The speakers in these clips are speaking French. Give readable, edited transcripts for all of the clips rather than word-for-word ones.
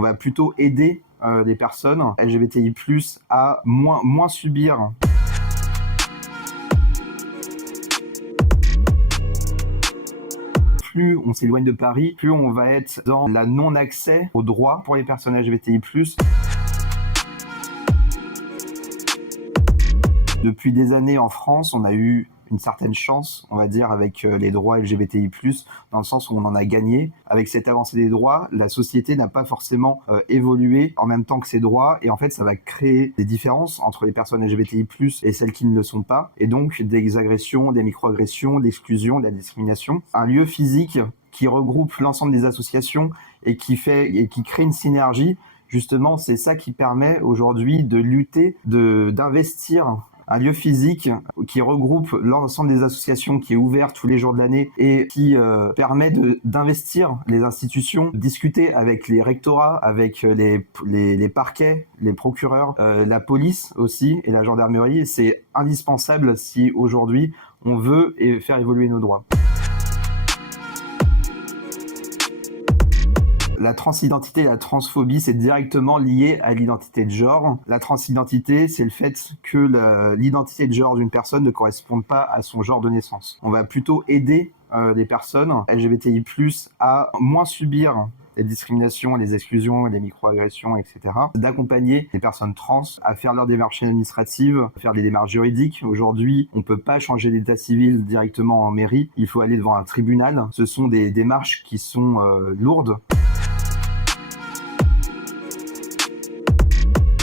on va plutôt aider les personnes LGBTI+, à moins subir. Plus on s'éloigne de Paris, plus on va être dans la non-accès aux droits pour les personnes LGBTI+. Depuis des années en France, on a eu une certaine chance, on va dire, avec les droits LGBTI+, dans le sens où on en a gagné. Avec cette avancée des droits, la société n'a pas forcément évolué en même temps que ces droits, et en fait, ça va créer des différences entre les personnes LGBTI+, et celles qui ne le sont pas, et donc des agressions, des micro-agressions, de l'exclusion, de la discrimination. Un lieu physique qui regroupe l'ensemble des associations et qui crée une synergie, justement, c'est ça qui permet aujourd'hui de lutter, d'investir. Un lieu physique qui regroupe l'ensemble des associations, qui est ouvert tous les jours de l'année et qui permet d'investir les institutions, discuter avec les rectorats, avec les parquets, les procureurs, la police aussi et la gendarmerie. C'est indispensable si aujourd'hui on veut faire évoluer nos droits. La transidentité et la transphobie, c'est directement lié à l'identité de genre. La transidentité, c'est le fait que l'identité de genre d'une personne ne corresponde pas à son genre de naissance. On va plutôt aider les personnes LGBTI+, à moins subir les discriminations, les exclusions, les micro-agressions, etc. D'accompagner les personnes trans à faire leurs démarches administratives, à faire des démarches juridiques. Aujourd'hui, on ne peut pas changer d'état civil directement en mairie. Il faut aller devant un tribunal. Ce sont des démarches qui sont lourdes.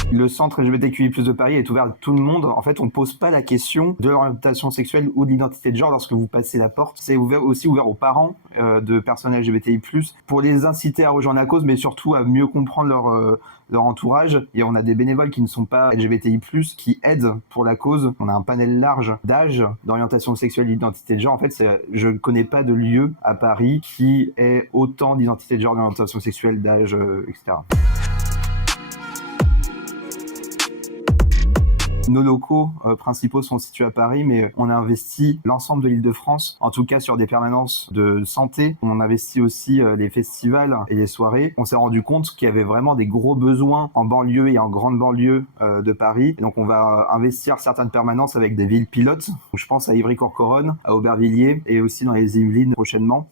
Le centre LGBTQI+ de Paris est ouvert à tout le monde. En fait, on ne pose pas la question de l'orientation sexuelle ou de l'identité de genre lorsque vous passez la porte. C'est aussi ouvert aux parents de personnes LGBTI+, pour les inciter à rejoindre la cause, mais surtout à mieux comprendre leur entourage. Et on a des bénévoles qui ne sont pas LGBTI+, qui aident pour la cause. On a un panel large d'âge, d'orientation sexuelle et d'identité de genre. En fait, je ne connais pas de lieu à Paris qui ait autant d'identité de genre, d'orientation sexuelle, d'âge, etc. Nos locaux principaux sont situés à Paris, mais on a investi l'ensemble de l'Île-de-France, en tout cas sur des permanences de santé. On investit aussi les festivals et les soirées. On s'est rendu compte qu'il y avait vraiment des gros besoins en banlieue et en grande banlieue de Paris. Et donc on va investir certaines permanences avec des villes pilotes. Je pense à Ivry-Courcouronnes, à Aubervilliers et aussi dans les Yvelines prochainement.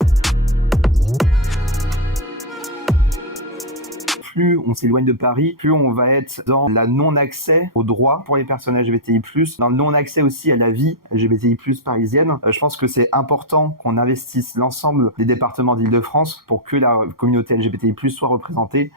Plus on s'éloigne de Paris, plus on va être dans la non-accès aux droits pour les personnes LGBTI+, dans le non-accès aussi à la vie LGBTI+, parisienne. Je pense que c'est important qu'on investisse l'ensemble des départements d'Île-de-France pour que la communauté LGBTI+, soit représentée